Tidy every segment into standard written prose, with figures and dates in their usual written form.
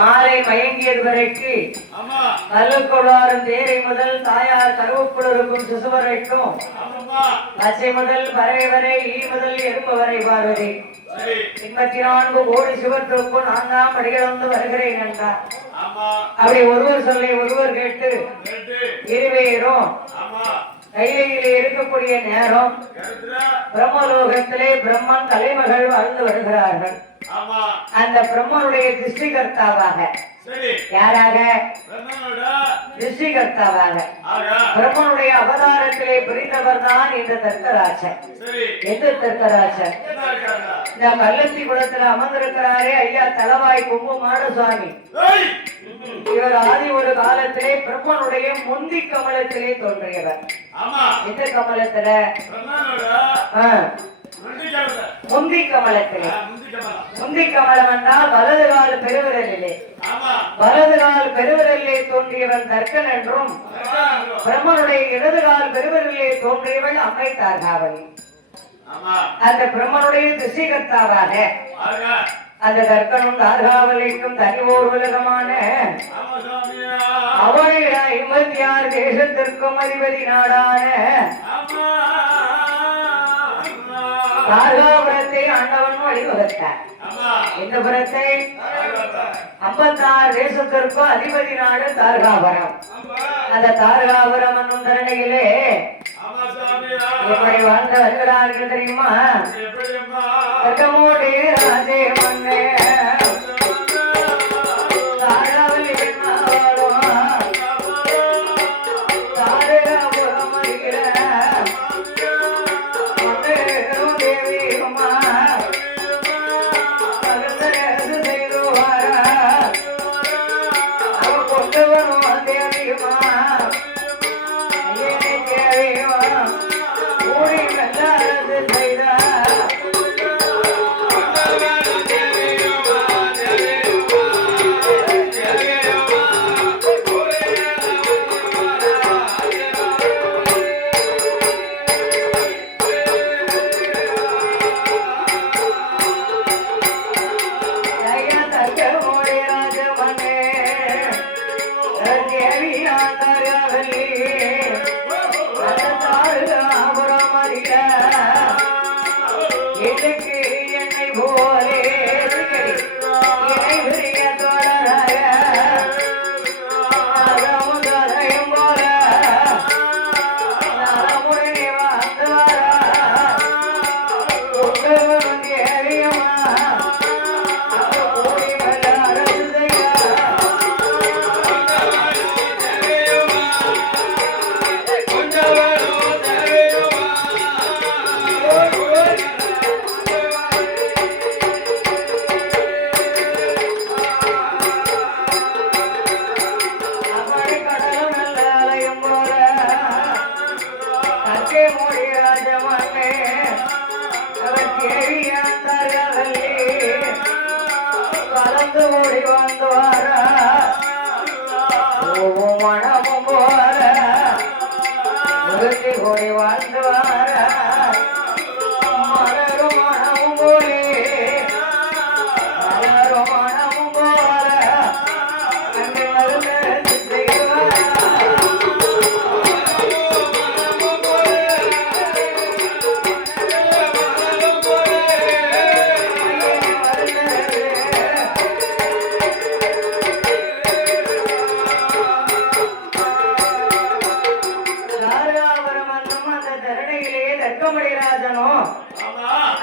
மாலை மயங்கியது வரைக்கு கல்லுக்குள்ளாரும் தேரை முதல் தாயார் கருவுக்குள் இருக்கும் சிசு வரைக்கும் பச்சை முதல் பறவை வரை ஈ முதல் எறும்பு வரை பார்வதி 84 கோடி சிவத்திற்குள் நான் தான் படிகளந்து வருகிறேன் என்றார். அப்படி ஒருவர் சொல்லை ஒருவர் கேட்டு இருவேரும் கையிலே இருக்கக்கூடிய நேரம் பிரம்மலோகத்திலே பிரம்மன் தலைமகள் வாழ்ந்து வருகிறார்கள். அந்த பிரம்மனுடைய திருஷ்டிகர்த்தாவாக யாராக திருஷ்டிகர்த்தாவாக பிரம்மனுடைய அவதாரத்திலே பிரிந்தவர் தான் இந்த தர்க்கராஜன். எந்த தர்க்கராஜன்? இந்த கல்லத்தி குளத்துல அமர்ந்திருக்கிறாரே ஐயா தலவாய் கும்புமாட சுவாமி. இவர் ஆதி ஒரு காலத்திலே பிரம்மனுடைய முந்தி கமலத்திலே தோன்றியவர். எந்த கமலத்துல? முந்தி கமலத்திலே. முந்தி கமலம் என்றால் வலது கால் பெருவிரலிலே. வலது கால் பெருவிரலிலே தோன்றியவன் தர்க்கன் என்றும் பிரம்மனுடைய இடது கால் பெருவிரலிலே தோன்றியவள் அம்மை தார்காவலி. அந்த பிரம்மனுடைய திசைகர்த்தாவாக அந்த தர்க்கனும் தார்காவலிக்கும் தனி ஓர் உலகமான அவனுடைய 56 தேசத்திற்கும் அதிபதி நாடான தார்காபுரத்தை ஆண்டவன் வழிவகுத்தார். இந்த புறத்தை 56 தேசத்திற்கும் அதிபதி நாடு தார்காபுரம். அந்த தார்காபுரம் என்னும் தரணியிலே எப்படி வாழ்ந்து வருகிறார்கள் தெரியுமா? தர்க்கமோடே ராஜே மன்னே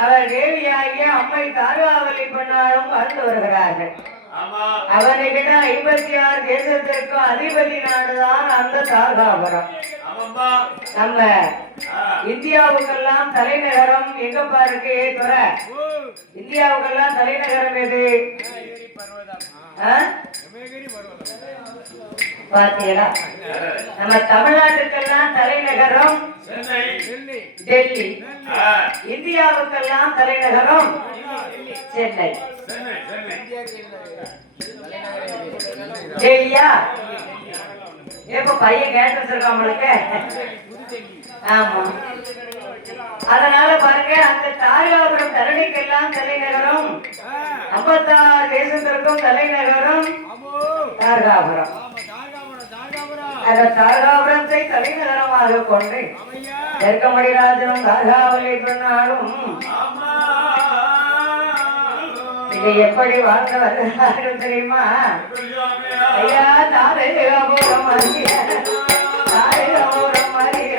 அவர் தேவியாகிய அம்மை தார்காவலி பெண்ணாலும் வாழ்ந்து வருகிறார்கள். அவனுக்கிட்ட 56 தேசத்திற்கு அதிபதி நாடுதான் அந்த தார்காபுரம். நம்ம இந்தியாவுக்கெல்லாம் தலைநகரம் எங்க பாருக்கு? இந்தியாவுக்கெல்லாம் தலைநகரம் எது? பாத்தீங்களா? நம்ம தமிழ்நாட்டுக்கெல்லாம் தலைநகரம் டெல்லி. இந்தியாவுக்கெல்லாம் தலைநகரம் சென்னை. டெல்லியா? எப்ப பையன் கேட்டு வச்சிருக்கான்? ஆமா, அதனால பாருங்க அந்த தாராபுரம் தரணிக்கெல்லாம் தலைநகரம் 56 தேசத்திற்கும் தலைநகரம் தாராபுரம். அந்த தாராபுரத்தை தலைநகரமாக கொண்டு தெற்கமடிராஜனும் தாராவலி பெண்ணாலும் இதை எப்படி வாழ்ந்து வருகிறார்கள் தெரியுமா? ஐயா தாராபுரம் அறிய தாராபுரம் அறிய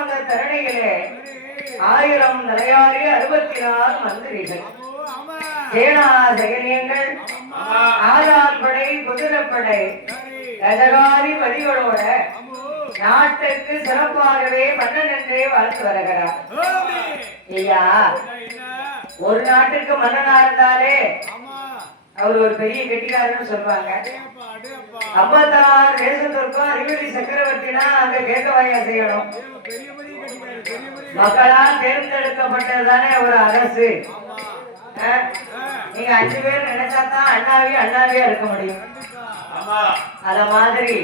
அந்த தரணிகளே 1000 தலையாரி 64 மந்திரிகள் சேனா சைனியங்கள் ஆறாம்படை குதிரைப்படை கஜகாரி பதிகளோட நாட்டுக்கு சிறப்பாகவே மன்னன் என்றே வாழ்த்து வருகிறார். ஐயா ஒரு நாட்டுக்கு மன்னனா இருந்தாலே அவர் ஒரு பெரிய கெட்டிக்காரன்னு சொல்லுவாங்க. 56 தேசத்திற்கும் அறிவெளி சக்கரவர்த்தினா அங்க கேட்க வாயா செய்யணும். மக்களால் தேர்ந்தெடுக்கப்பட்டதுதானே ஒரு அரசு. நீங்க 5 பேர் நினைச்சாதான் அண்ணாவியா இருக்க முடியும். அத மாதிரி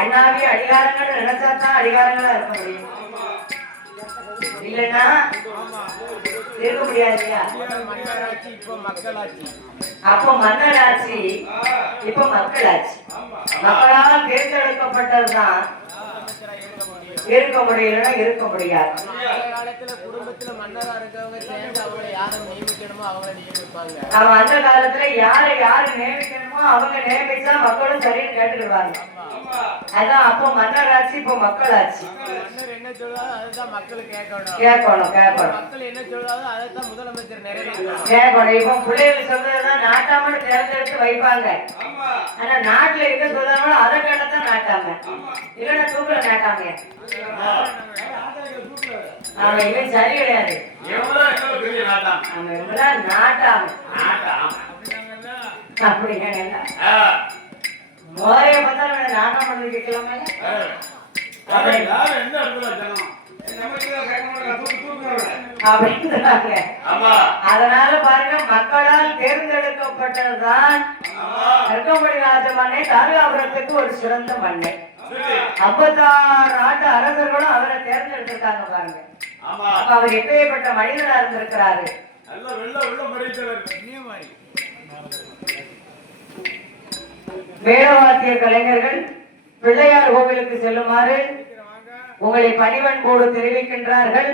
அண்ணாவி அதிகாரங்கள் நினைச்சாதான் அதிகாரங்களா இருக்க முடியும். இல்லைன்னா இருக்க முடியாது. அப்போ மன்னராட்சி இப்ப மக்களாட்சி. மக்களால் தேர்ந்தெடுக்கப்பட்டதுதான் இருக்க முடியலன்னா இருக்க முடியாது. அவன் அந்த காலத்துல யாரு நியமிக்கணுமோ அவங்க நியமிச்சா மக்களும் சரின்னு கேட்டுக்கிடுவாங்க. அதான் அப்போ மன்னராட்சி இப்ப மக்களாட்சி. கேட்கணும் இப்ப பிள்ளைகள் சொல்றதுதான் நாட்டாமன்னு தேர்ந்தெடுத்து வைப்பாங்க. ஆனா நாட்டுல எங்க சொல்றாங்களோ அதை கேட்டதான் நாட்டாம, இல்லைன்னா தூக்குல நாட்டாமைய. அவன் இவன் சரி கிடையாது. அவன் இவங்களாம் நாட்டாம அப்படிங்க மோரைய பார்த்தா நாட்டம் பண்ணி கேட்கலாமே. அப்படின்றாங்க. அதனால பாருங்க, மக்களால் தேர்ந்தெடுக்கப்பட்டதுதான் கற்கமணி ராஜமன்னே தாராபுரத்துக்கு ஒரு சிறந்த மண்ணை. 56 நாட்டு அரசர்களும் அவரை தேர்ந்தெடுத்திருக்காங்க பாருங்க. அவர் எப்பேற்பட்ட மனிதனா இருந்திருக்கிறாரு. வேடவாத்திய கலைஞர்கள் பிள்ளையார் கோவிலுக்கு செல்லுமாறு உங்களை பணிவன்போடு தெரிவிக்கின்றார்கள்.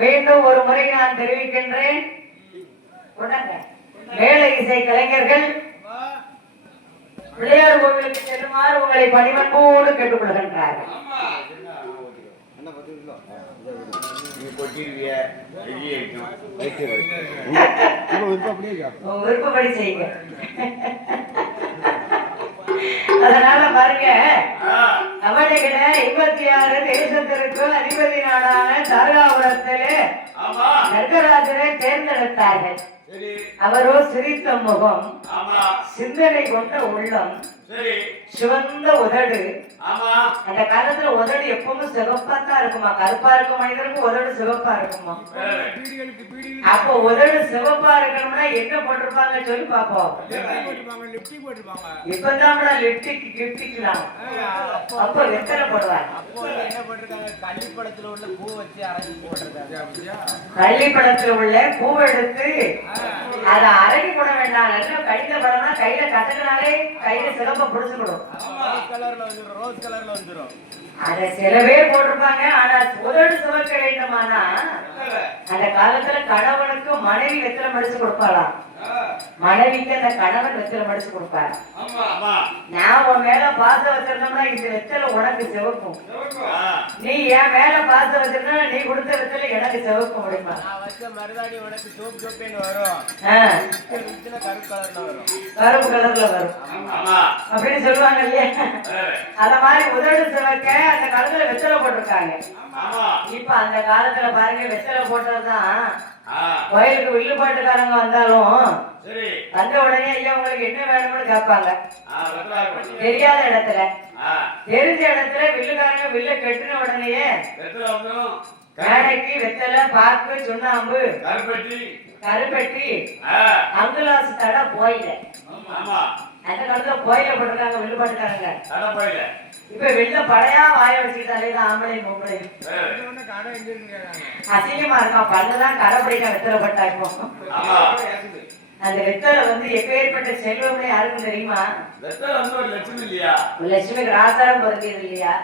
மீண்டும் ஒரு முறை நான் தெரிவிக்கின்றேன். மேல இசை கலைஞர்கள் பிள்ளையார் கோவிலுக்கு செல்லுமாறு உங்களை பணிவன்போடு கேட்டுக்கொள்கின்றார்கள். விருப்பப்படி செய்யுங்க. அதனால பாருங்க, அவனைகிட 56 தேசத்திற்கு அதிபதி நாடான தாராபுரத்திலே நர்கராஜரை தேர்ந்தெடுத்தார்கள். அவரோ சிரித்த முகம், சிந்தனை கொண்ட உள்ளம், சிவந்த உதடு. அந்த காலத்துல உதடு எப்பவும் சிவப்பாத்தான் இருக்குமா, கருப்பா இருக்க மனிதருக்கு உதடு சிவப்பா இருக்குமா. அப்ப உதடு சிவப்பா இருக்கணும்னா என்ன போட்டிருப்பாங்க சொல்லி பாப்போம். இப்பதான் லிப்டிக்லாம் அப்ப வெத்தலை போடுவாங்க. கள்ளிப்படத்துல உள்ள பூவை எடுத்து அதை அரங்கி போட வேண்டாம். நல்லா கையில படம்னா கையில கசக்கினாலே கையில சிறப்ப புடிச்சுக்கணும். அத சில பேர் போட்டிருப்பாங்க. ஆனா உதடு சுவக்க வேண்டுமானா அந்த காலத்துல கணவனுக்கு மனைவி வெத்தலை மடிச்சு கொடுப்பாளாம். மனைவிக்கு அந்த கணவன் வெத்தலை மடிச்சு கொடுப்பாரு. நான் உன் மேல பாசம் வச்சிருந்தோம்னா இந்த வெத்தலை உனக்கு சிவக்கும், நீ என் மேல பாசம் வச்சிருந்தா நீ கொடுத்த வெத்தலை எனக்கு சிவக்க முடியுமா. கருப்பு கலர்ல வரும் அப்படின்னு சொல்லுவாங்க இல்லையா. அத மாதிரி உதடு சிவக்க அந்த காலத்துல வெத்தலை போட்டிருக்காங்க. இப்ப அந்த காலத்துல பாருங்க, வெத்தலை போட்டதுதான் கோயிலுக்கு வில்லுப்பாட்டுக்காரங்க வந்தாலும் வந்த உடனே ஐயா உங்களுக்கு என்ன வேணும்னு கேட்பாங்க. தெரியாத இடத்துல, தெரிஞ்ச இடத்துல வில்லுக்காரங்க வில்ல கெட்டின உடனேயே மேடைக்கு வெத்தலை, பாக்கு, சுண்ணாம்பு, கருப்பட்டி, அங்குலாசு தடை போயில. அந்த காலத்துல கோயில போட்டிருக்காங்க வில்லுப்பாட்டுக்காரங்க. இப்ப வெளில பழையா வாய வச்சுக்கிட்டாலே ஆம்பளை பொம்பளை அசிங்கமா இருக்கான். பல்லுதான் கரைப்படிக்க வெத்தலை பட்டாக்கும். அந்த வெத்தலை வந்து எப்பேற்பட்ட செல்வம்னு யாருக்கும் தெரியுமா. லட்சுமிக்கு ராசாரம் பொருந்தியது இல்லையா.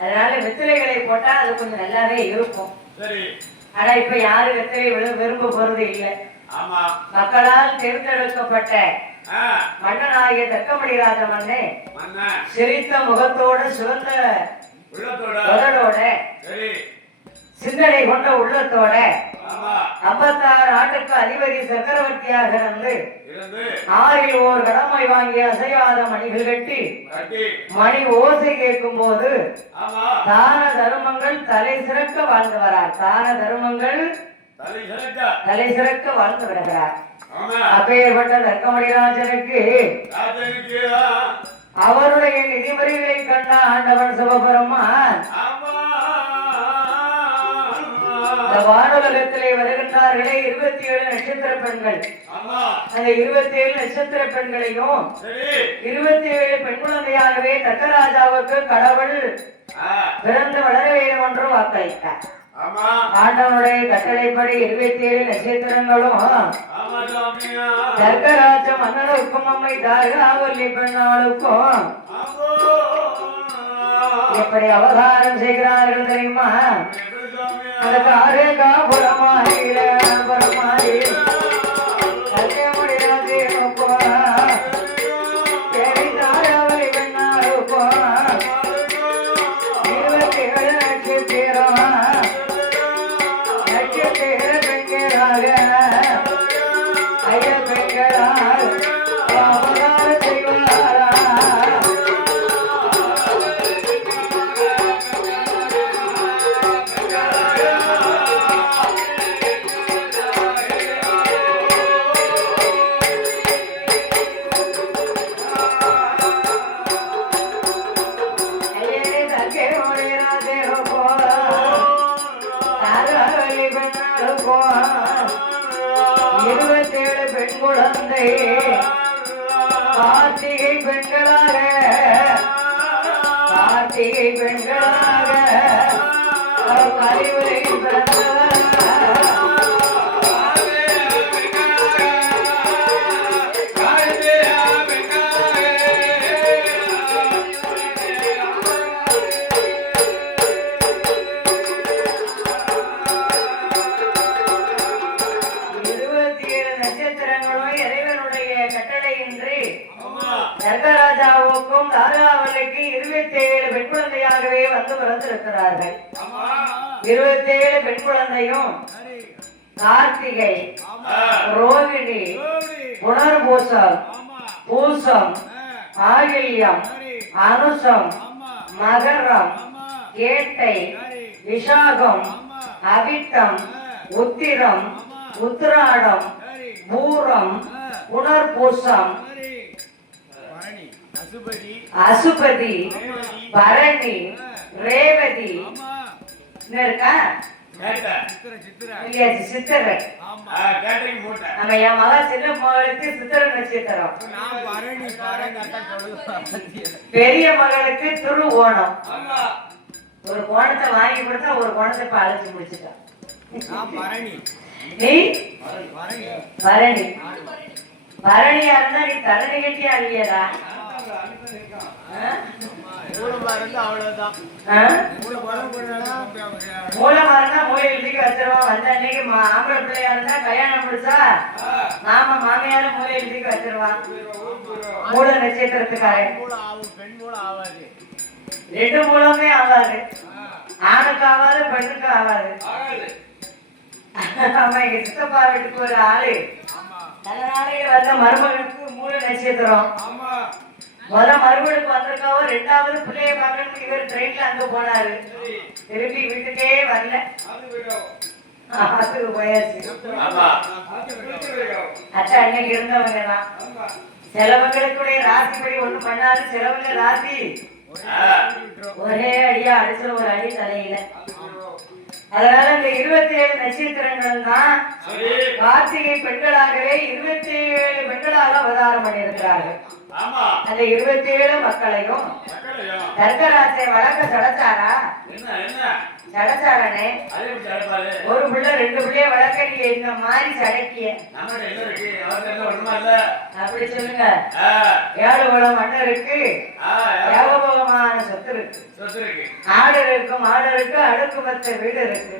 அதனால வெத்தலைகளை போட்டா அது கொஞ்சம் நல்லாவே இருக்கும். ஆனா இப்ப யாரும் வெத்தலை விரும்ப போறது இல்லை. மக்களால் தேர்ந்தெடுக்கப்பட்ட மன்னனாகிய தக்கமணி ராஜ மன்னே சிரித்த முகத்தோட, சிவந்த உதடோட, சிந்தனை கொண்ட உள்ளத்தோட 56 ஆண்டுக்கு அதிபதி சக்கரவர்த்தியாக இருந்து 6 ஓர் கடமை வாங்கி அசையாத மணிகள் கட்டி மணி ஓசை கேட்கும் போது தான தர்மங்கள் தலை சிறக்க வாழ்ந்து வரார். தான தர்மங்கள் தலை சிறக்க வாழ்ந்து வருகிறார். அப்பேற்பட்ட தர்க்கமணிராஜனுக்கு அவருடைய நிதிமுறைகளை கண்ட ஆண்டவன் சிவபெருமான் வானுலகத்திலே வருகின்றார்களே 27 நட்சத்திர பெண்கள். அந்த 27 நட்சத்திர பெண்களையும் 27 பெண் குழந்தையாகவே தக்கராஜாவுக்கு கடவுள் பிறந்து வளர வேண்டும் என்று வாக்களித்தார். ஆண்டவனுடைய கட்டளைப்படி 27 நட்சத்திரங்களும் தர்க்கராஜ மன்னனுக்கும் அம்மை தாராவல்லி பெண்ணாளுக்கும் எப்படி அவதாரம் செய்கிறார்கள் தெரியுமா. அந்த காரே காபுரமாயில பரமாயி Yeah. 27 பெண் குழந்தை கார்த்திகை பெண்களாக அறிவுரை பிறந்தவர் ராஜாவுக்கும் ராஜாவளிக்கு 27 பெண் குழந்தையாகவே வந்து பிறந்திருக்கிறார்கள். 27 பெண் குழந்தையும் கார்த்திகை, ரோகிணி, புனர்பூசம், பூசம், ஆயில்யம், அனுசம், மகரம், கேட்டை, விஷாகம், அவிட்டம், உத்திரம், உத்திராடம், பூரம், புனர்பூசம், அசுபதி, பரணி, ரேவதி, இருக்கா சித்திரை. நம்ம என் மகா சின்ன மகளுக்கு சித்திரை நட்சத்திரம், பெரிய மகளுக்கு திருவோணம். ஒரு கோணத்தை வாங்கி கொடுத்தா ஒரு கோணத்தை இப்ப அழைச்சு முடிச்சுட்டான். நீ பரணி, பரணியா இருந்தா நீ தரணி கட்டியா இல்லையடா? மூலமாருந்தா மூலையிலுக்கு வச்சிருவோம். வந்த அன்னைக்கு ஆம்பளை பிள்ளையா இருந்தா கல்யாணம் முடிச்சா நாம மாமியார மூலையிலுக்கு வச்சிருவான். மூல நட்சத்திரத்துக்காக 2 மூலமே ஆகாது. ஆணுக்கு ஆகாது, பெண்ணுக்கு ஆகாது. ஆமா, எங்க சித்தப்பா வீட்டுக்கு ஒரு ஆளு நல்ல நாளைக்கு வந்த மருமகனுக்கு மூல நட்சத்திரம். மருமகனுக்கு வந்திருக்காவோ, 2வது பிள்ளைய பார்க்கறதுக்கு இவர் ட்ரெயின்ல அங்க போனாரு. திருப்பி வீட்டுக்கே வரல, ஆத்துக்கு போயாச்சு. அத்தை அன்னைக்கு இருந்தவங்க தான். சிலவங்களுக்குடைய ராசிப்படி ஒண்ணு பண்ணாரு, சிலவங்க ராசி ஒரே அடியா அடிச்சு ஒரு அடி தலையில. அதனால இந்த 27 நட்சத்திரங்கள் தான் கார்த்திகை பெண்களாகவே 27 பெண்களாக அவதாரம் பண்ணியிருக்கிறார்கள். அந்த 27 மக்களையும் தர்கராஜை வழக்க சடச்சாரா? சடச்சாரனே, ஒரு பிள்ளை 2 பிள்ளைய வழக்கறிய இந்த மாதிரி சடக்கிய அப்படி சொல்லுங்க. 7 குலம் மண்ணு இருக்கு, ஏகபோகமான சொத்து இருக்கு, ஆடு இருக்கு, மாடு இருக்கு, அடுக்கு மத்த வீடு இருக்கு,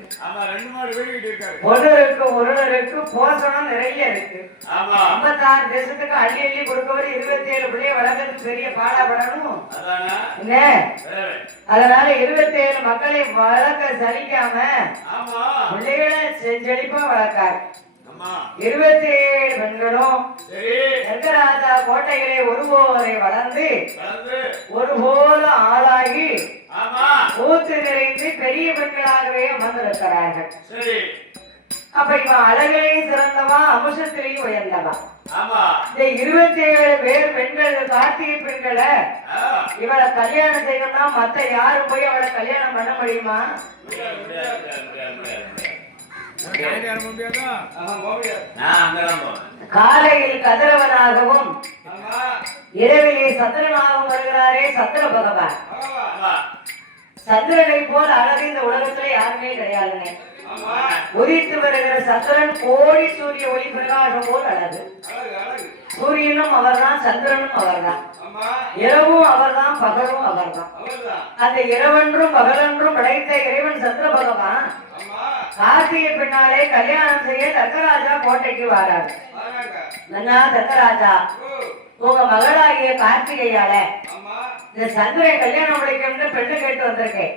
ஒருவருக்கு ஒருவருக்கு போஷணம் நிறைய இருக்கு. 56 தேசத்துக்கு அள்ளி அள்ளி கொடுக்கவர் 27 பிள்ளைய வளர்க்கறதுக்கு பெரிய பாடாபடணும் என்ன? அதனால 27 மக்களை வளர்க்க சலிக்காம பிள்ளைகளை செஞ்செழிப்பா வளர்க்காரு. 27 பெண்களும் ராஜா கோட்டைகளை ஒருபோதை வளர்ந்து ஒருபோல ஆளாகி ஊத்து நிறைந்து பெரிய பெண்களாகவே அமர்ந்திருக்கிறார்கள். அப்ப இவன் அழகிலையும் சிறந்தவா, அம்சத்திலையும் உயர்ந்தவா. இந்த 27 பேர் பெண்கள் கார்த்திகை பெண்களை இவளை கல்யாணம் செய்யணும்னா மத்த யாரும் போய் அவளை கல்யாணம் பண்ண முடியுமா? காலையில் கதிரவனாகவும் இரவிலே சந்திரனாகவும் வருகிறாரே சந்திர பகவான். சந்திரனை போல் அழகு இந்த உலகத்துல யாருமே கிடையாதுங்க. உதித்து வருகிற சந்திரன் கோடி சூரிய ஒளி பிரகாசம் போல் அழகு. சூரியனும் அவர்தான், சந்திரனும் அவர்தான், இரவும் அவர்தான், பகலும் அவர்தான். அந்த இரவென்றும் பகலென்றும் படைத்த இறைவன் சந்திர பகவான் கார்த்திகை பின்னாலே கல்யாணம் செய்ய தர்கராஜா கோட்டைக்கு வராரு. தர்கராஜா, உங்க மகளாகிய கார்த்திகையால இந்த சந்திரை கல்யாணம் முடிக்கணும்னு பெண்ணு கேட்டு வந்திருக்கேன்,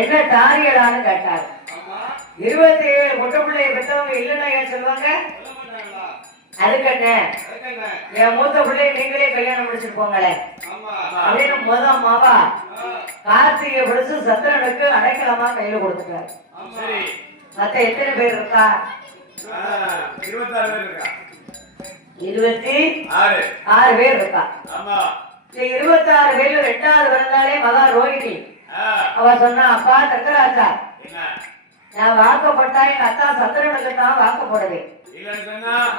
என்ன தாரியலான்னு கேட்டார். 27 பொட்ட பிள்ளைய பெற்றவங்க இல்லைன்னா ஏன் சொல்லுவாங்க? அதுக்கண்ண என் மூத்த பிள்ளைய நீங்களே கல்யாணம் முடிச்சுட்டு போங்களே அப்படின்னு முத மாவா கார்த்திகை பிடிச்சு சந்திரனுக்கு அடைக்கலமா கையில கொடுத்துட்டாரு. மத்த எத்தனை பேர் இருக்கா? 26 பேர் இருக்கா. இந்த 26 பேர்ல 2வது பிறந்தாலே மகா ரோகிணி. அவ சொன்னா, அப்பா தர்கராஜா, நான் வாக்கப்பட்டா எங்க அத்தா சந்திரனுக்கு தான் வாக்கப்படுவேன்.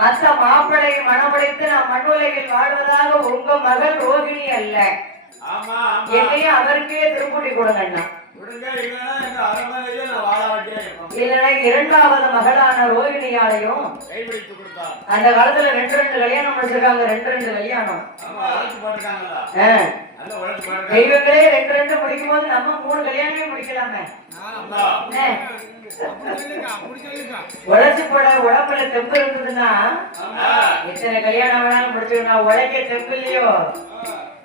மற்ற மாப்பிள்ளை மனமுடைத்து நான் மண்ணுலகில் வாழ்வதாக உங்க மகள் ரோகிணி அல்ல. என்னையும் அவருக்கே திருப்பூட்டி கொடுங்கண்ணா. இல்லைன்னா இரண்டாவது மகளான ரோகிணியாலையும் அந்த காலத்துல 2 கல்யாணம் முடிச்சிருக்காங்க. 2 கல்யாணம் தெய்வங்களே 2 முடிக்கும் போது நம்ம 3 கல்யாணமே முடிக்கலாமே. உழைச்சு போட உடம்புல தெம்பு இருந்ததுன்னா எத்தனை கல்யாணம் வேணாலும் முடிச்சுக்கணும். உழைக்க தெம்பு இல்லையோ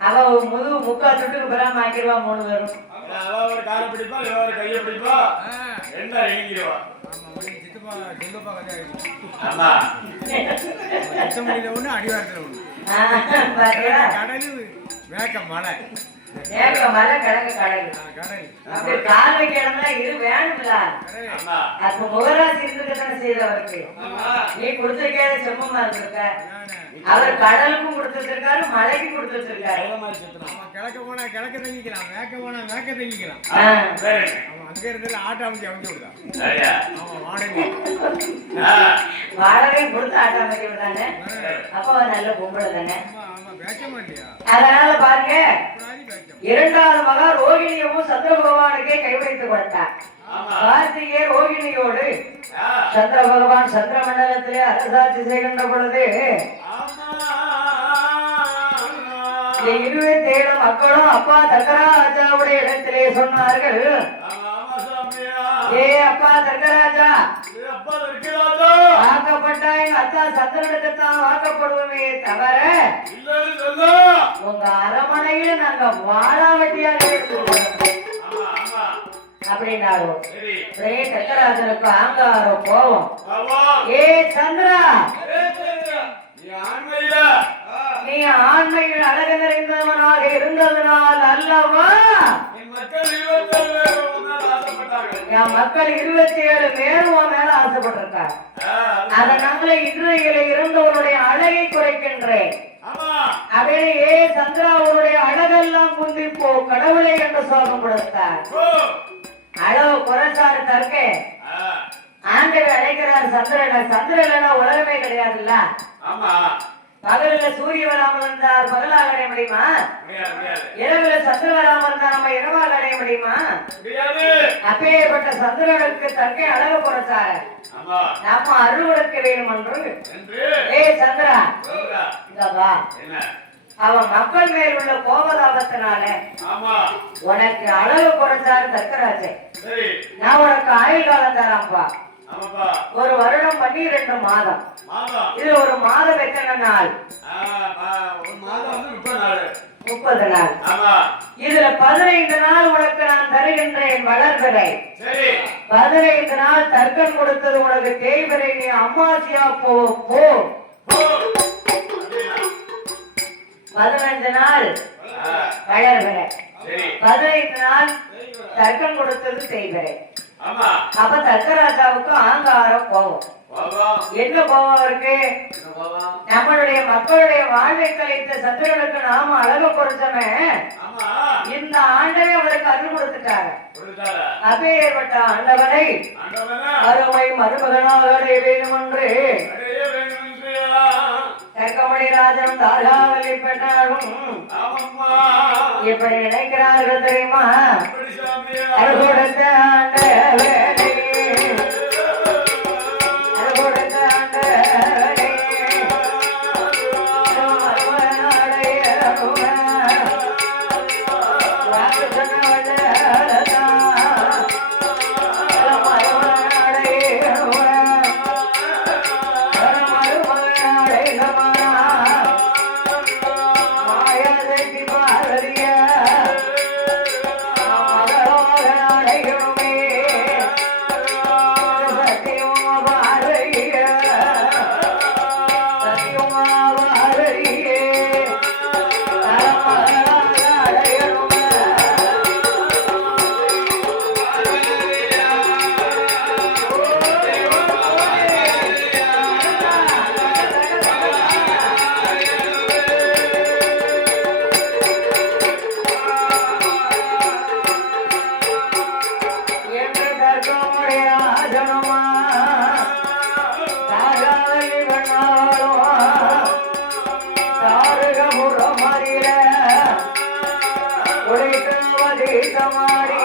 அவ முக்கா சுட்டுக்கு பெறாம ஆக்கிடுவா 3 பேரும். மலை கிழக்கு கடல் அப்படி கால் வைக்க இடம்லாம் இரு வேணும்ல. அப்ப முகராசி இருந்துக்கத்தானே செய்தவருக்கு. நீ கொடுத்திருக்காத செம்மமா இருந்திருக்க. அவர் கடலுக்கும் கொடுத்துருக்காரு, மலைக்கும் கொடுத்துருக்காரு. கிழக்க போனா கிழக்க தங்கிக்கலாம், மேக்க போனா மேக்க தங்கிக்கலாம். அங்க இருந்ததுல ஆட்டோ அமைச்சு அமைச்சு விடுதான். வாடகை கொடுத்து ஆட்டோ அமைச்சு விடுறாங்க. அப்ப நல்ல பொம்பளை தானே. அதனால பாருங்க, இரண்டாவது மகா ரோகிணியவும் சந்திர பகவானுக்கே கைவைத்து கொடுத்தார். கார்த்திகே ரோகிணியோடு சந்திர பகவான் சந்திர மண்டலத்திலே அரசாட்சி செய்கின்ற பொழுது 27 மக்களும் அப்பா தர்கராஜாவுடைய இடத்திலே சொன்னார்கள், ஏ அப்பா தர்கராஜா, வாக்கப்பட்ட எங்க அத்தா சந்திரனுக்குத்தான் வாக்கப்படுவோமே தவிர உங்க அரமனையில நாங்க வாழாவட்டியாக அப்படின்னாலும் தர்கராஜனுக்கு ஆங்காரம் கோபம். ஏ சந்திரா, நீ ஆண்மையில் அழகு நிறைந்தவனாக இருந்ததனால் அல்லவா என் மக்கள் 27 பேரும் மேல ஆசைப்பட்டிருக்கார். அதனால இன்றையில இருந்தவருடைய அழகை குறைக்கின்றேன் அப்படின்னு ஏ சந்திரா அவருடைய அழகெல்லாம் முந்தி போ கடவுளை என்று சோகம் கொடுத்தார். அளவு குறைச்சாரு தற்கே ஆண்டவை அழைக்கிறார் சந்திரனை. சந்திரனா உலகமே கிடையாதுல்ல. பகலில் சூரிய வராமல் இருந்தார் பகலாக அடைய முடியுமா? இரவுல சந்திர வராமல் இருந்தா நம்ம இரவாக அடைய முடியுமா? அப்பேற்பட்ட சந்திரனுக்கு தற்கை அழகு குறைச்சாரு. நம்ம அருள் கொடுக்க வேண்டும் என்று ஏ சந்திரா இங்க வா. அவன் மக்கள் மேல் உள்ள கோபதாபத்தினால உனக்கு அளவு குறைச்சாரு தர்கராஜன். நான் உனக்கு ஆயுள் காலம் தராம்பா. 1 வருடம் 12 மாதம். இது ஒரு மாதம் எத்தனை நாள்? 30 நாள். இதுல 15 நாள் உனக்கு நான் தருகின்றேன் வளர்பிறை. 15 நாள் தர்க்கம் கொடுத்தது உனக்கு தேய்பிறை. நீ அம்மாசியா போ. 15 நாள் வளர்பிறை, 15 நாள் தர்க்கம் கொடுத்தது தேய்பிறை. அப்ப தர்கராஜாவுக்கு ஆங்காரம் கோபம். என்ன கோபம் இருக்கு? நம்மளுடைய மக்களுடைய வாழ்வை கலைத்த சந்திரனுக்கு நாம அழகு கொடுத்தமே இந்த ஆண்டவே அவருக்கு அருள் கொடுத்துட்டாரு. அப்பேற்பட்ட ஆண்டவனை அருமை மருமகனாக அடைய வேண்டும் என்று தர்க்கமணி ராஜன் தாராவலி பெற்றாலும் எப்படி நினைக்கிறார்கள் தெரியுமா? அருள் கொடுத்த ஆண்டவனே, அருள் கொடுத்த ஆண்டவனே, வாக்கு சொன்ன மாயா தீர்த்தமாடி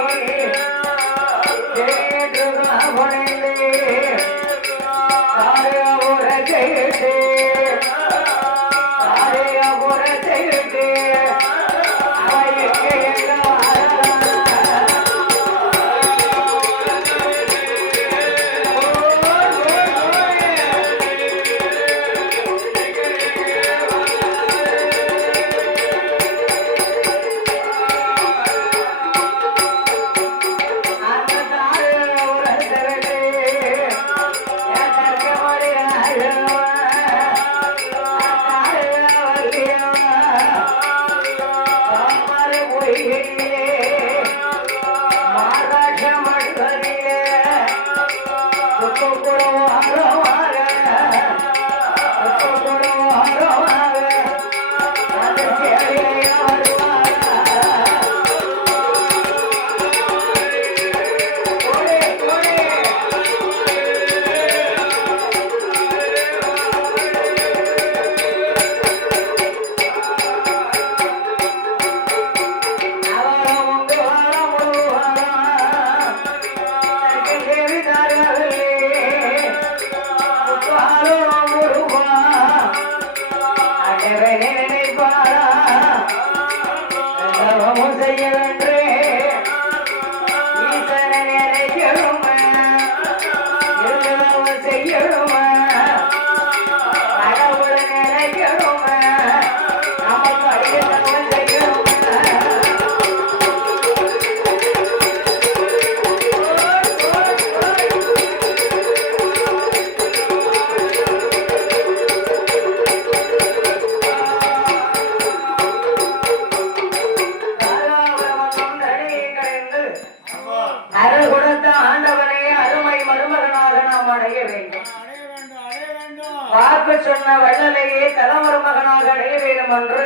வாக்கு சொன்ன வள்ளலையே தலைமரு மகனாக அடைய வேண்டும் என்று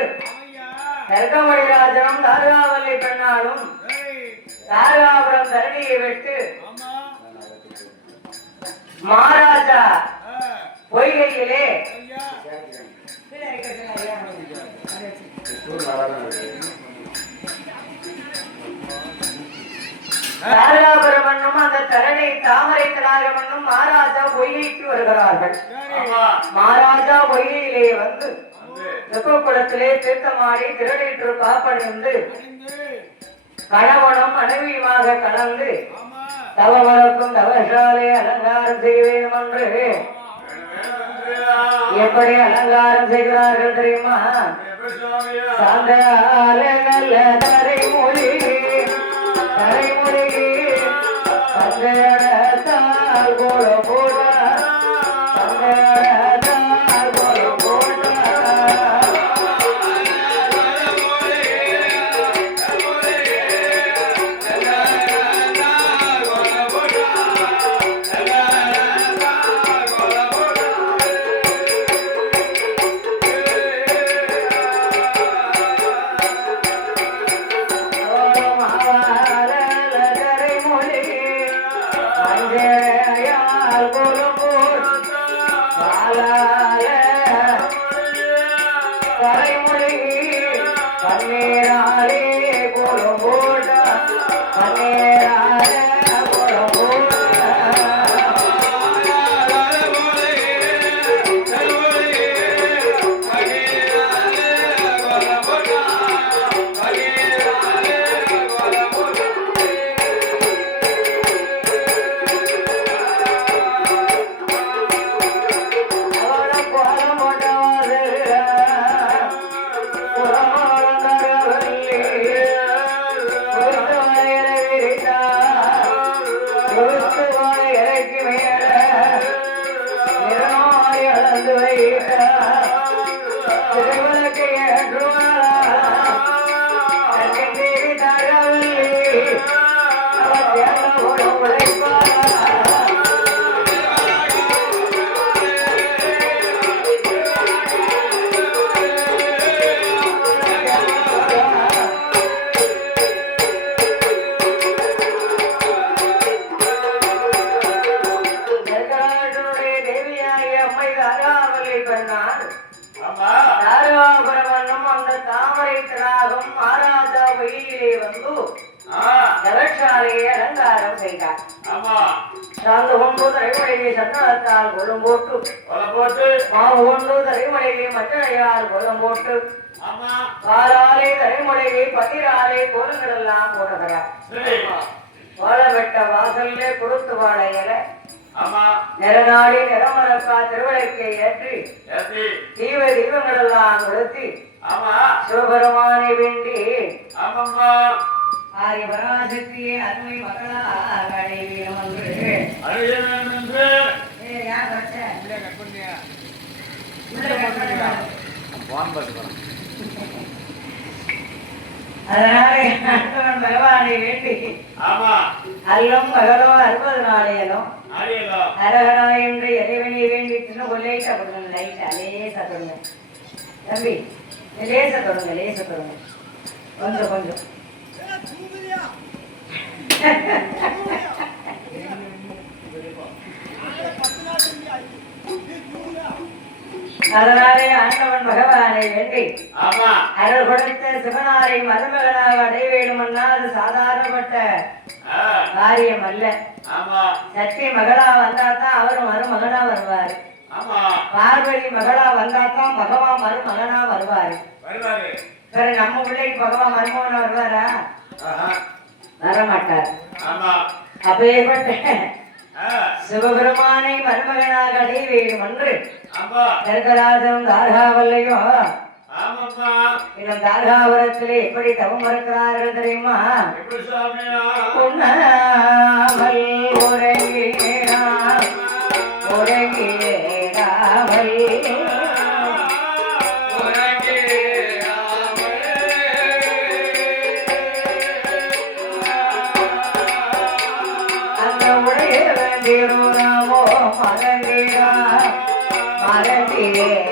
நெருக்கமணிராஜனும் தாராவல்லி பெண்ணாலும் தாராபுரம் தரணியை விட்டு மகாராஜா பொய்கையிலே தாராபுரம் என்னும் அந்த தரணி தாமரை தடாகம் என்னும் மகாராஜா பொய்கைக்கு வருகிறார்கள். மகாராஜா பொய்கையிலே வந்து குளத்திலே தீர்த்தமாடி திருநீற்று காப்பணிந்து கணவனும் மனைவியுமாக கலந்து தவமரக்கும் தவசாலை அலங்காரம் செய்ய வேண்டும் என்று எப்படி அலங்காரம் செய்கிறார்கள் தெரியுமா? சாந்தால நல்ல தரைமொழி தரைமொழி சந்தேகத்தால் போல போட சந்தேகத்தால் போல போட மலர்ச்சாலையை அலங்காரம் செய்தார். சார்ந்து கொண்டு தரைமலையை சந்தனத்தால் கோலம் போட்டு மாவு கொண்டு தரைமலையை மஞ்சளையால் கோலம் போட்டு பாலாலை தரைமலையை பயிராலை கோலங்கள் எல்லாம் போடுகிறார். வாழவெட்ட வாசல்ல கொடுத்து வாழ இல நிறநாடி நிறமரக்கா திருவிளக்கை ஏற்றி தீபங்கள் எல்லாம் கொடுத்தி சிவபெருமானை வேண்டி ஆரிய பராசக்தியை அருமை மக்களாக அதனாலே பகவானை வேண்டி அல்லும் பகலோ 60 நாளையலும் அரகரா என்று இறைவனை வேண்டி சின்ன லைட்டா கொடுங்க. லைட்டா லேசா தொடுங்க தம்பி, லேசா தொடுங்க, லேசா தொடுங்க, கொஞ்சம் கொஞ்சம். அதனாலே ஆண்டவன் பகவானை வேண்டி அருள் கொடுத்த சிவனாரை மருமகனாக அடைய வேண்டும்னா அது சாதாரணப்பட்ட காரியம் அல்ல. சக்தி மகளா வந்தாதான் அவரும் மருமகனா வருவாரு. பார்வதி மகளா வந்தாதான் பகவான் மருமகனா வருவாரு. நம்ம பிள்ளைக்கு பகவான் மருமகனா வருவாரா? வரமாட்டார். அப்பேற்பட்ட சிவபெருமானை மருமகனாக அடைய வேண்டும் என்று கர்கராஜம் தார்காவல்லையோ இன்னும் தார்காபுரத்திலே எப்படி தவம் இருக்கிறார்கள் தெரியுமா? உண்ணாமல் உறங்கினார் உறங்கிடாமல் திருநாமோ மறந்திடா மறந்திடாமல்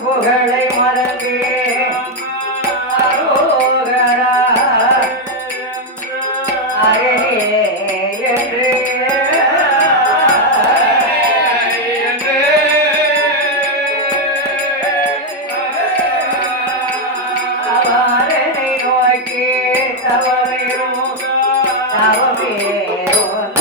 புகழை மறந்தே அரோகரா அரே என்று அவனை நோக்கி தவமேறும் தவமேறும்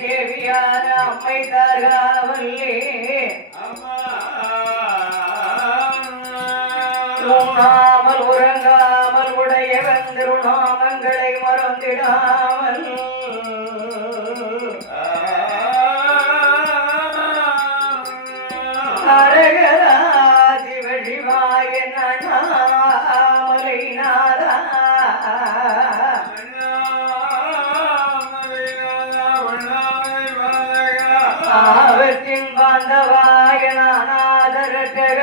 தேவியான அம்மை தார்காவல்லே உண்ணாமல் உறங்காமல் உடைய வந்திருநாமங்களை மறந்திடாமல் அரகராதி வழிவாய நாமலை நாதா ஆவத்தின் பாந்தவாய நானாதரட்டக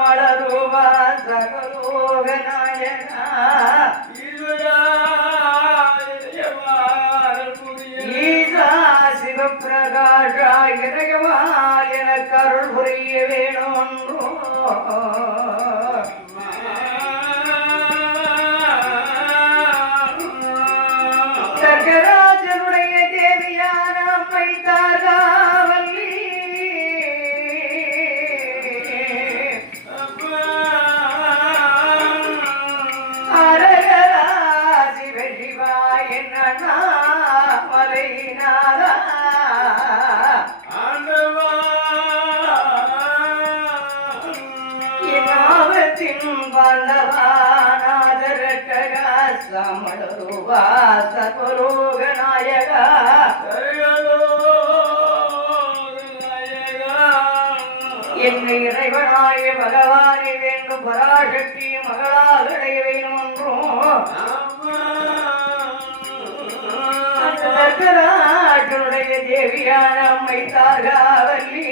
மலரூபா சகலோக நாயனா ஈசா சிவப்பிரகாஷா இறைவால் எனக்கு அருள் புரிய வேணும். கர்கராஜனுடைய தேவியான அம்மை தார்காவல்லி அரகராசி வெள்ளிவாய் மலை நாதா ಜಗತ್ತಿನ ಬಾಂಧವಾನಾದರಕಗ ಸಮಳುವಾ ಸಕಲೋಗ ನಾಯಕ என்னை இறைவனாய பகவானை வேண்டும் பராசக்தி மகளாக அடைய வேண்டும் என்றும் தர்கராஜனுடைய தேவியான அம்மை தார்காவல்லி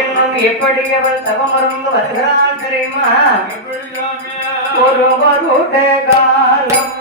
என்னும் எப்படி அவள் தவமருந்து வருகிறான் தெரியுமா? ஒரு வருட காலம்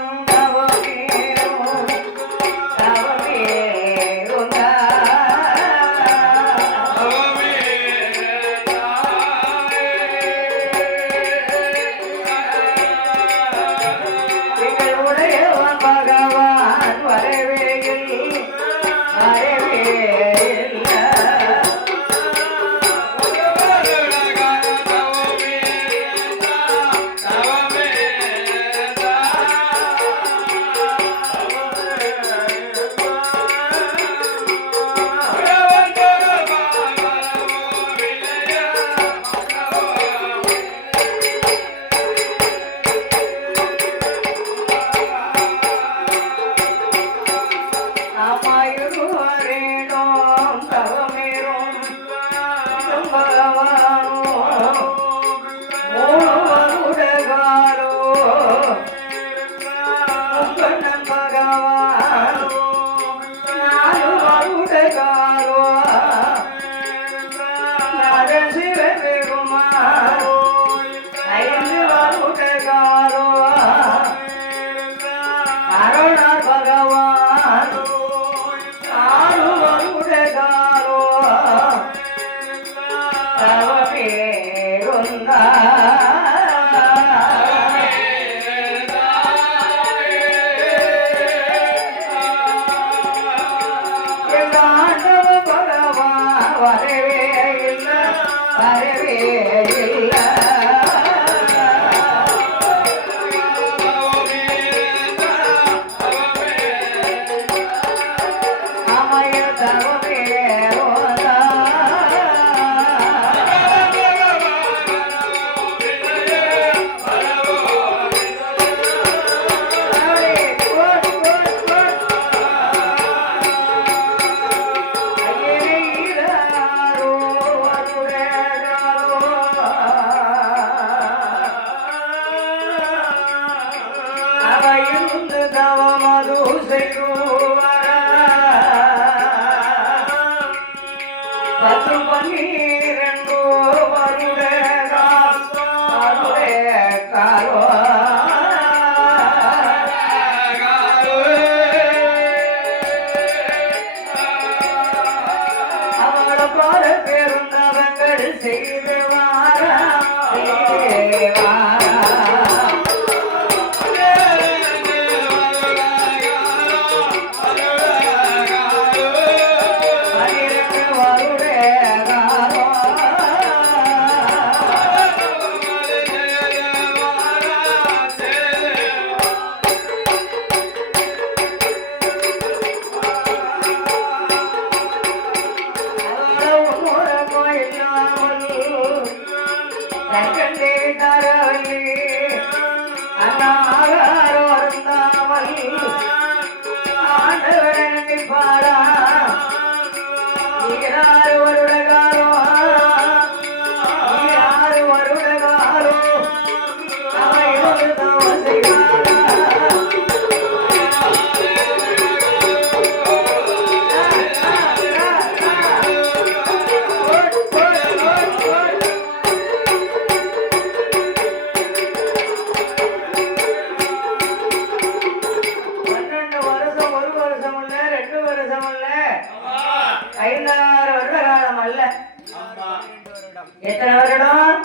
எத்தனை வருடம்?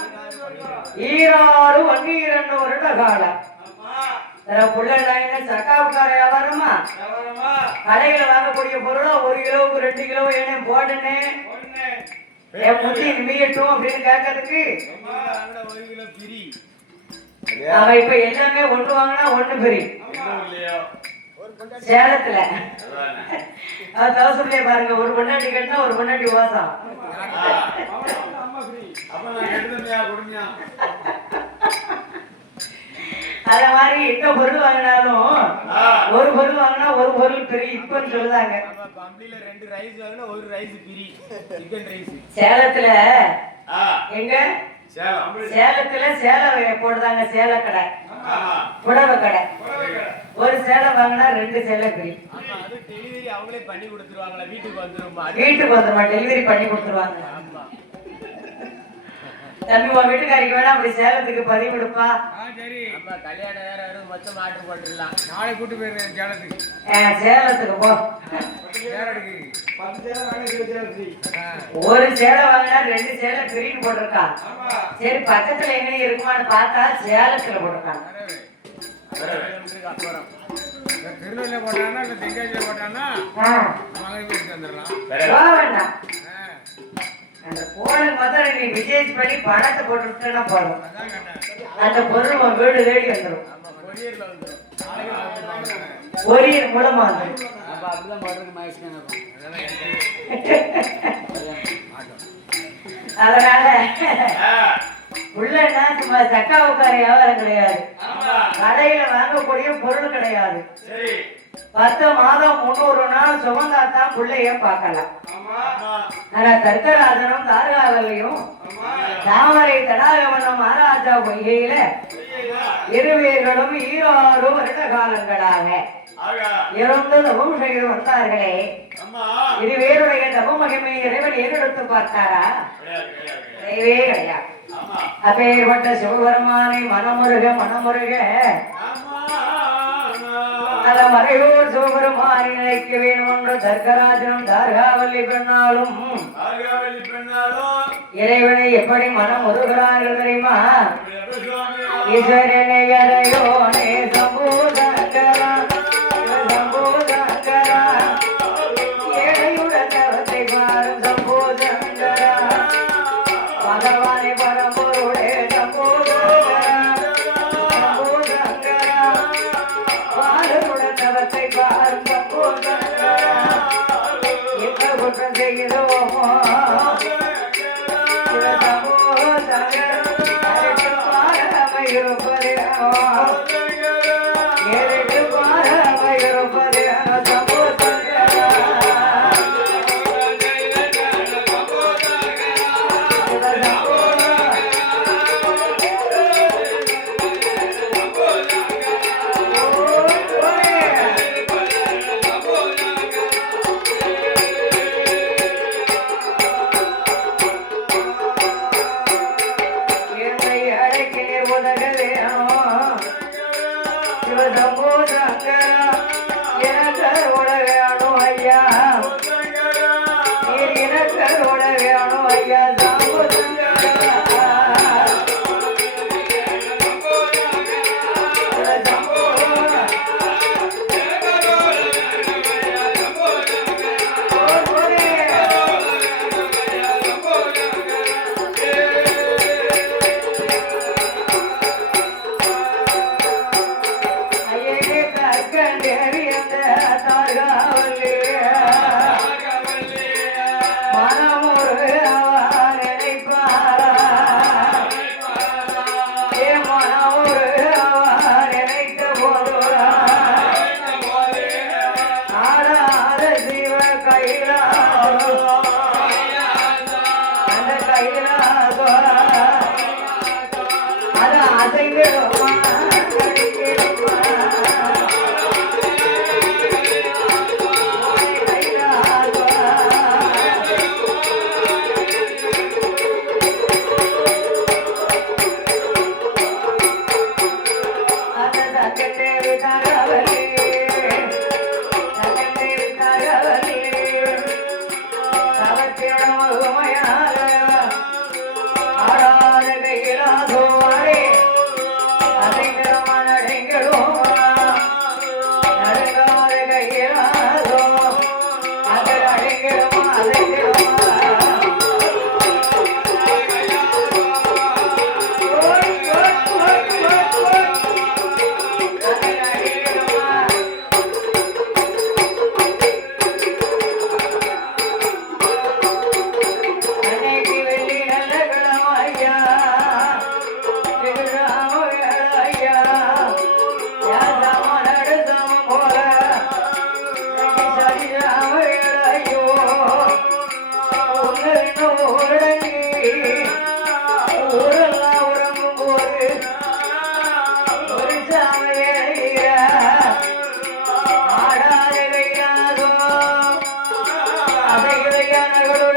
ஈராறு 12 வருட காலம். புள்ள சக்காவுக்கார வியாபாரமா கடையில வாங்கக்கூடிய பொருளா 1 கிலோவுக்கு 2 கிலோ என்ன போட்டுன்னு முத்தி மீட்டும் அப்படின்னு கேட்கறதுக்கு அவன் இப்ப எல்லாமே ஒண்ணு வாங்கினா ஒண்ணு பெரிய சேலத்துல அது தவசமே பாருங்க, ஒரு பொண்டாட்டி கட்டினா ஒரு பொண்டாட்டி ஓசம். அத மாதிரி எந்த பொருள் வாங்கினாலும் ஒரு பொருள் வாங்கினா ஒரு பொருள் பெரிய இப்பன்னு சொல்லுதாங்க. சேலத்துல எங்க சேலத்துல சேலை போடுதாங்க, சேலை கடை, புடவை கடை. ஒரு சேலை வாங்கினா 2 சேலை ஃப்ரீ. அவங்களே பண்ணி கொடுத்துருவாங்களா? வீட்டுக்கு வந்துருமா? வீட்டுக்கு வந்துருமா, டெலிவரி பண்ணி கொடுத்துருவாங்க. தம்பி உன் வீட்டுக்காரிக்கு வேணா அப்படி சேலத்துக்கு பதிவு எடுப்பா. சரி, கல்யாணம் வேற மொத்தம் ஆர்டர் போட்டுடலாம். நாளை கூட்டு போயிருக்கேன் சேலத்துக்கு. சேலத்துக்கு போ. ஒரு சேலை வாங்கினா 2 சேலை ஃப்ரீன்னு போட்டிருக்கா. சரி, பக்கத்துல எங்க இருக்குமான்னு பார்த்தா சேலத்துல போட்டிருக்காங்க. திருநெல்வேலியில போட்டானா இல்ல தென்காசியில போட்டானா வந்துடலாம். வேண்டாம், அந்த போனுக்கு மாத்திரம் நீ விஜய் பண்ணி பணத்தை போட்டுட்டா போதும், அந்த பொருள் உன் வீடு தேடி வந்துடும். கொரியர் மூலமா வந்துடும். அதனால உள்ளன்னா சும்மா சக்காவுக்கார வியாபாரம் கிடையாது, கடையில வாங்கக்கூடிய பொருள் கிடையாது. 10 மாதம் 300 நாள் சுமந்தாத்தான் பிள்ளைய பார்க்கலாம். ஆனா தர்க்கராஜனும் தாரகாவல்லையும் தாமரை தடாகவனம் மகாராஜா பொய்கையில 20 ஈரோடு வருட காலங்களாக இறந்து தபம் செய்து வந்தார்களே. 20 தப மகிமை இறைவன் ஏறெடுத்து பார்த்தாரா? கிடையவே கிடையாது. அப்பேற்பட்ட சிவபெருமானை மனமுருக அந்த மறையோர் சிவபெருமானை நினைக்க வேணும் என்று தர்க்கராஜனும் தார்காவல்லி பெண்ணாலும் இறைவனை எப்படி மனம் உருகிறார்கள் தெரியுமா? ஈஸ்வரனை அறையோனே சம்பூதங்கரா சம்பூதங்கரா ஏழையுடன் தவத்தை பாரும் சம்பூதங்கரா பகவானை பரம்பொருளே சம்பூதங்கரா சம்பூதங்கரா பாலருடன் தவத்தை பாரும் சம்பூதங்கரா என்ன குற்றம் செய்கிறோமோ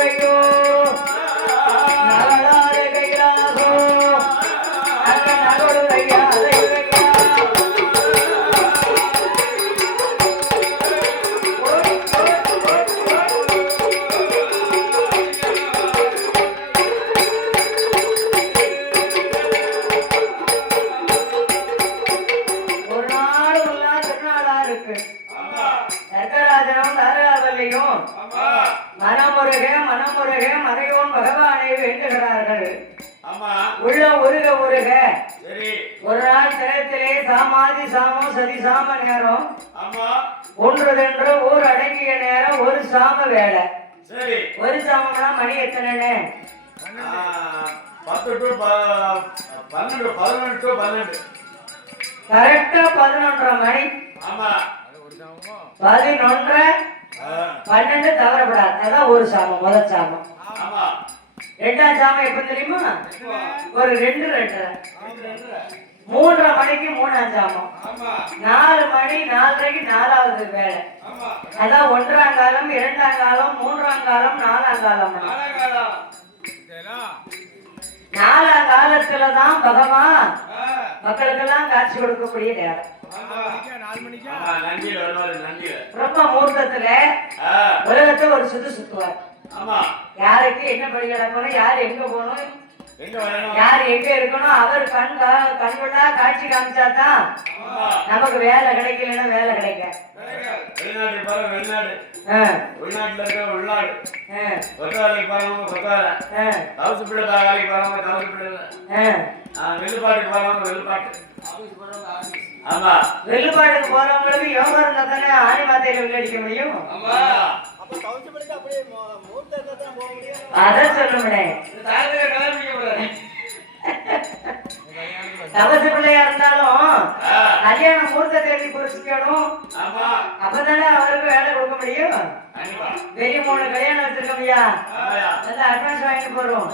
கையோ நகலாறு கையிலாகோ அந்த நகடு கையா மனமுருக மறையோன் பகவானை வேண்டுகிறார்கள். உள்ள உருக உருக ஒரு நாள் தினத்திலே சாமாதி சாமம் சதி சாம நேரம் ஒன்றுதென்று ஊர் அடங்கிய நேரம் ஒரு சாம வேலை. ஒரு சாமம்னா மணி எத்தனை? 10 to 12 கரெக்டா 11:30 மணி. 11 12 தவறப்படாது. அதான் ஒரு சாமம், முதல் சாமம். ரெண்டாம் சாமம் எப்ப தெரியுமா? ஒரு 2 2:30 3:30 மணிக்கு மூணாம் சாமம். 4 மணி 4:30க்கு நாலாவது வேலை. அதான் 1ஆம் காலம், 2ஆம் காலம், 3ஆம் காலம், 4ஆம் காலம். 4ஆம் காலத்துலதான் பகவான் மக்களுக்கெல்லாம் காட்சி கொடுக்கக்கூடிய நேரம். ரொம்ப மூர்த்தத்துல உலகத்தை ஒரு சுத்துவார். யாருக்கு என்ன படி கிடக்கணும், யாரு எங்க போகணும், யாரு எங்க இருக்கணும், அவர் கண்கொள்ளா காட்சி காமிச்சாதான் நமக்கு வேலை கிடைக்கலன்னா வேலை கிடைக்க. உள்நாட்டுல இருக்க உள்நாடு, கொத்தவாளிக்கு போறவங்க கொத்தவாலை, தவசு பிள்ளை வேலைக்கு போறவங்க தவசு பிள்ளை, வெள்ளுப்பாட்டுக்கு போறவங்க வெள்ளுப்பாட்டு. ஆமா, வெள்ளுப்பாட்டுக்கு போறவங்களுக்கு யோகா இருந்தா தானே ஆணி மாத்தையில விளையாடிக்க முடியும். அத சொல்லுங்களே. தவசு பிள்ளையா இருந்தாலும் கல்யாண மூர்த்த தேதி குறிச்சிக்கணும். அப்பதானே அவருக்கு வேலை கொடுக்க முடியும். பெரிய 3 கல்யாணம் வச்சிருக்கோம்யா, நல்ல அட்வான்ஸ் வாங்கிட்டு போறோம்.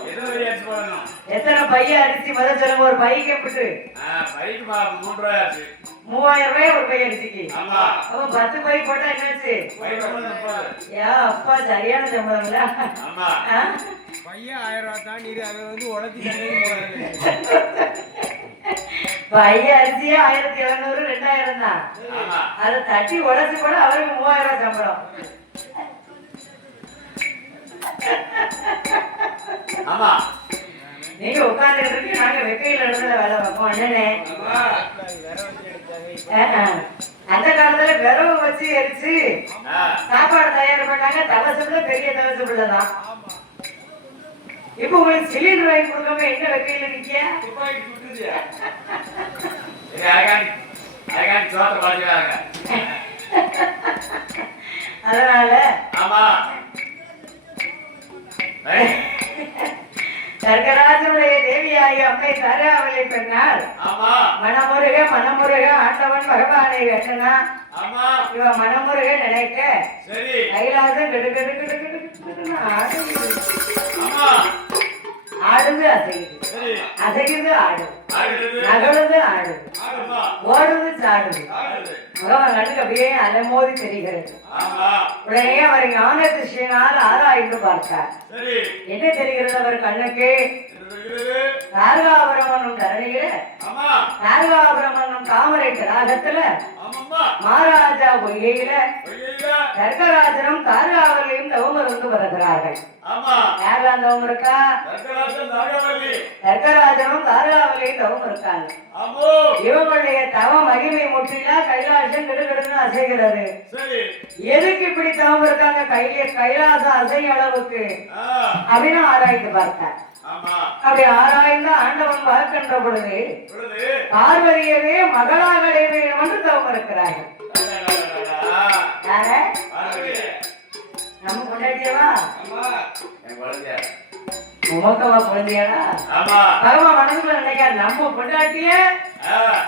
எத்தனை பைய அரிசி முதல் சொல்லுங்க. ஒரு பைக்கு எப்படி 3000 ரூபாய் ஒரு பை அரிசிக்கு. அப்ப 10 பை போட்டா என்னாச்சு? அப்பா சரியான சம்பளங்களா? பையன் 1000 ரூபாய் தான். நீர் அதை வந்து உழைச்சி பைய அரிசியே 1700 2000 தான். அதை தட்டி உடச்சு கூட அவருக்கு 3000 ரூபாய் சம்பளம். நீங்க உட்கார்ந்து நாங்க வெக்கையில இடத்துல வேலை பார்ப்போம். அண்ணனே அந்த காலத்துல விரவு வச்சு எரிச்சு சாப்பாடு தயார் பண்ணாங்க. தவசுல பெரிய தவசு பிள்ளைதான். இப்ப உங்களுக்கு சிலிண்டர் வாங்கி கொடுக்காம என்ன வெக்கையில நிக்க? அதனால சர்க்கராஜனுடைய தேவியாகி அம்மை தாராவளை பெண்ணால் மனமுருக மனமுருக ஆண்டவன் பகவானை வேண்டனா இவன் மனமுருக நினைக்க கைலாசம் ஆடுது அசையுது, அசைக்குது ஆடுது, நகழுது ஆடுது, ஓடுது சாடுது. பகவான் கண்ணுக்கு அப்படியே அலைமோதி தெரிகிறது. உடனே அவர் ஞான திருஷ்டினால் ஆராய்ந்து பார்த்தார். என்ன தெரிகிறது அவர் கண்ணுக்கு? தாரகாபுரமன்னும் தரணியில, தாரகாபுரமன்னும் தாமரை கிராகத்துல, மகாராஜா பொய்கையில சர்க்கராஜனும் தாரகாவலியும் தவம் இருந்து வருகிறார்கள். யாரெல்லாம் தவம் இருக்கா? சர்க்கராஜனும் தாரகாவலியும் தவம் இருக்காங்க. இவங்களுடைய தவ மகிமை முற்றிலா கைலாசம் கிடுகிடுன்னு அசைகிறது. எதுக்கு இப்படி தவம் இருக்காங்க? கைலாசம் அசைய அளவுக்கு அப்படின்னு ஆராய்ந்து பார்த்தார். அப்படி ஆராய்ந்து ஆண்டவன் பார்க்கின்ற பொழுது பார்வதியவே மகளாக வேண்டும் என்று தவம் இருக்கிறார்கள். நம்ம கொண்டாடியவா உமக்கவா குழந்தையாடா? பகவான் மனசுக்குள்ள நினைக்காரு நம்ம கொண்டாட்டிய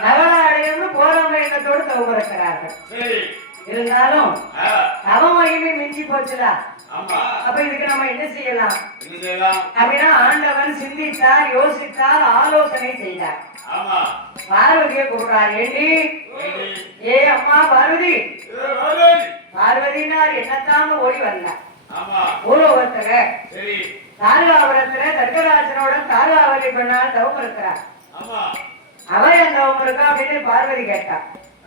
நகலா அடையணும்னு போறவங்க எண்ணத்தோடு தவம் இருக்கிறார்கள். இருந்தாலும் தவ மகிமை மிஞ்சி போச்சுடா. அப்ப இதுக்கு நம்ம என்ன செய்யலாம் அப்படின்னா ஆண்டவன் சிந்தித்தார், யோசித்தார், ஆலோசனை செய்தார். பார்வதியை கூப்பிடுறார். ஏண்டி ஏ அம்மா பார்வதி, பார்வதினார் என்னத்தான் ஓடி வந்தார். ஆமா பூலோகத்துல சரி தாரகாபுரத்துல தர்கராஜனோட தாரகாவதி பெண்ணால் தவம் இருக்கிறார். ஆமா அவன் தவம் இருக்கா அப்படின்னு பார்வதி கேட்டா.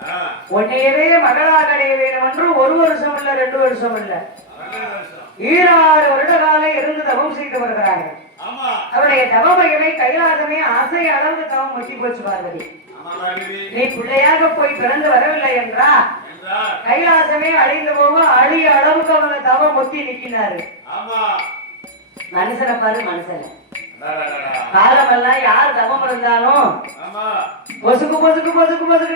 ஆ உன்னையவே மகளாக அடைய வேண்டும் என்று 1 வருஷம் இல்ல 2 வருஷம் இல்ல 2 வருஷம் 16 வருட காலம் இருந்து தவம் செய்து வருகிறாங்க. ஆமா அவருடைய தவமகிமை கைலாசமே ஆசை அளவுக்கு தவம் முத்தி போச்சு பார்வதி. ஆமா பார்வதி நீ பிள்ளையாக போய் பிறந்து வரவில்லை என்றா என்றால் கைலாசமே அழிந்து போகும் அழிய அளவுக்கு அவங்க தவம் முத்தி நிற்கிறாரு. ஆமா மனுஷனை பாரு மனுஷனை அடடடடா. காலமெல்லாம் யார் தவம் இருந்தாலும் ஆமா பொசுக்கு பொசுக்கு பொசுக்கு பொசுக்கு